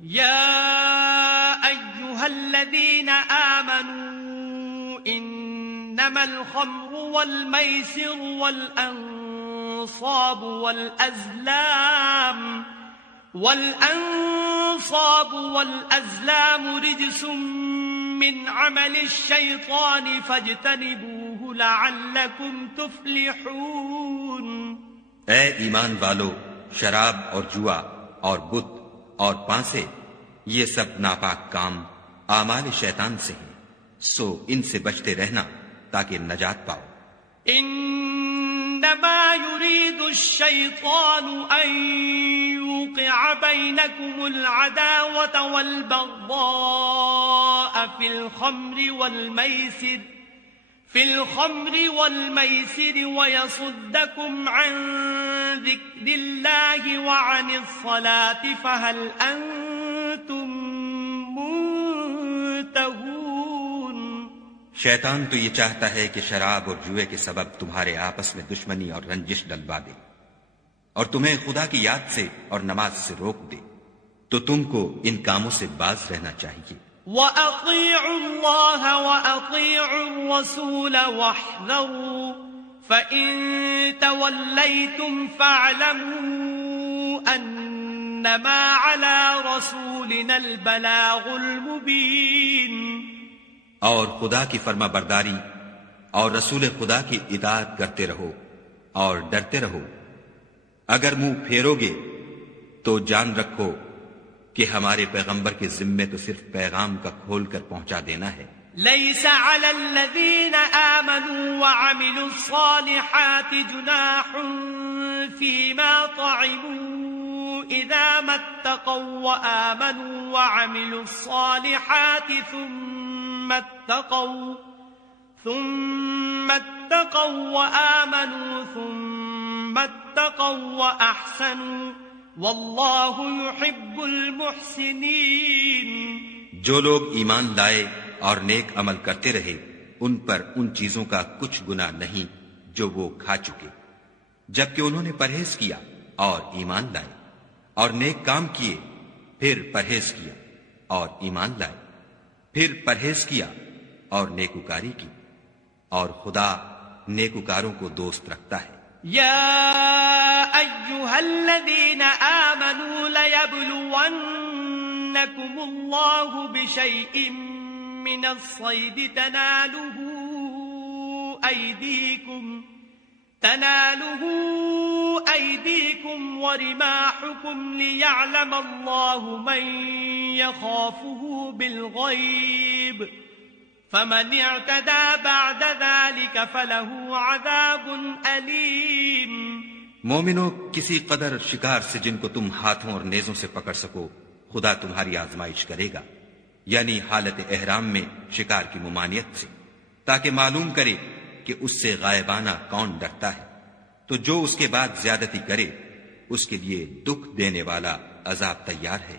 يا أيها الذين آمنوا إنما الخمر والميسر والأنصاب والأزلام رجس من عمل الشيطان فاجتنبوه لعلكم تفلحون۔ اے ایمان والو، شراب اور جوا اور بت اور پانسے یہ سب ناپاک کام اعمال شیطان سے ہیں، سو ان سے بچتے رہنا تاکہ نجات پاؤ۔ انما يريد الشيطان ان يوقع بينكم العداوة والبغضاء في الخمر والميسر ويصدكم عن ذكر الله وعن الصلاة فهل أنتم منتهون۔ شیطان تو یہ چاہتا ہے کہ شراب اور جوئے کے سبب تمہارے آپس میں دشمنی اور رنجش ڈلوا دے اور تمہیں خدا کی یاد سے اور نماز سے روک دے، تو تم کو ان کاموں سے باز رہنا چاہیے۔ وَأَطِيعُوا اللَّهَ وَأَطِيعُوا الرَّسُولَ وَاحْذَرُوا فَإِن تَوَلَّيْتُمْ فَاعْلَمُوا أَنَّمَا عَلَى رَسُولِنَا الْبَلَاغُ الْمُبِينُ۔ اور خدا کی فرما برداری اور رسول خدا کی اطاعت کرتے رہو اور ڈرتے رہو، اگر منہ پھیرو گے تو جان رکھو کہ ہمارے پیغمبر کے ذمے تو صرف پیغام کا کھول کر پہنچا دینا ہے۔ لَيْسَ عَلَى الَّذِينَ آمَنُوا وَعَمِلُوا الصَّالِحَاتِ جُنَاحٌ فِيمَا طَعِمُوا إِذَا مَا اتَّقَوا وَآمَنُوا وَعَمِلُوا الصَّالِحَاتِ ثُمَّ اتَّقَوا وَآمَنُوا ثُمَّ اتَّقَوا وَأَحْسَنُوا واللہ يحب المحسنین۔ جو لوگ ایمان لائے اور نیک عمل کرتے رہے ان پر ان چیزوں کا کچھ گناہ نہیں جو وہ کھا چکے، جبکہ انہوں نے پرہیز کیا اور ایمان لائے اور نیک کام کیے، پھر پرہیز کیا اور ایمان لائے، پھر پرہیز کیا اور نیکوکاری کی، اور خدا نیکوکاروں کو دوست رکھتا ہے۔ يا أيها الذين آمنوا ليبلونكم الله بشيء من الصيد تناله أيديكم ورماحكم ليعلم الله من يخافه بالغيب فمن اعتدى بعد ذلك فله عذاب علیم۔ مومنو، کسی قدر شکار سے جن کو تم ہاتھوں اور نیزوں سے پکڑ سکو خدا تمہاری آزمائش کرے گا، یعنی حالت احرام میں شکار کی ممانعت سے، تاکہ معلوم کرے کہ اس سے غائبانہ کون ڈرتا ہے، تو جو اس کے بعد زیادتی کرے اس کے لیے دکھ دینے والا عذاب تیار ہے۔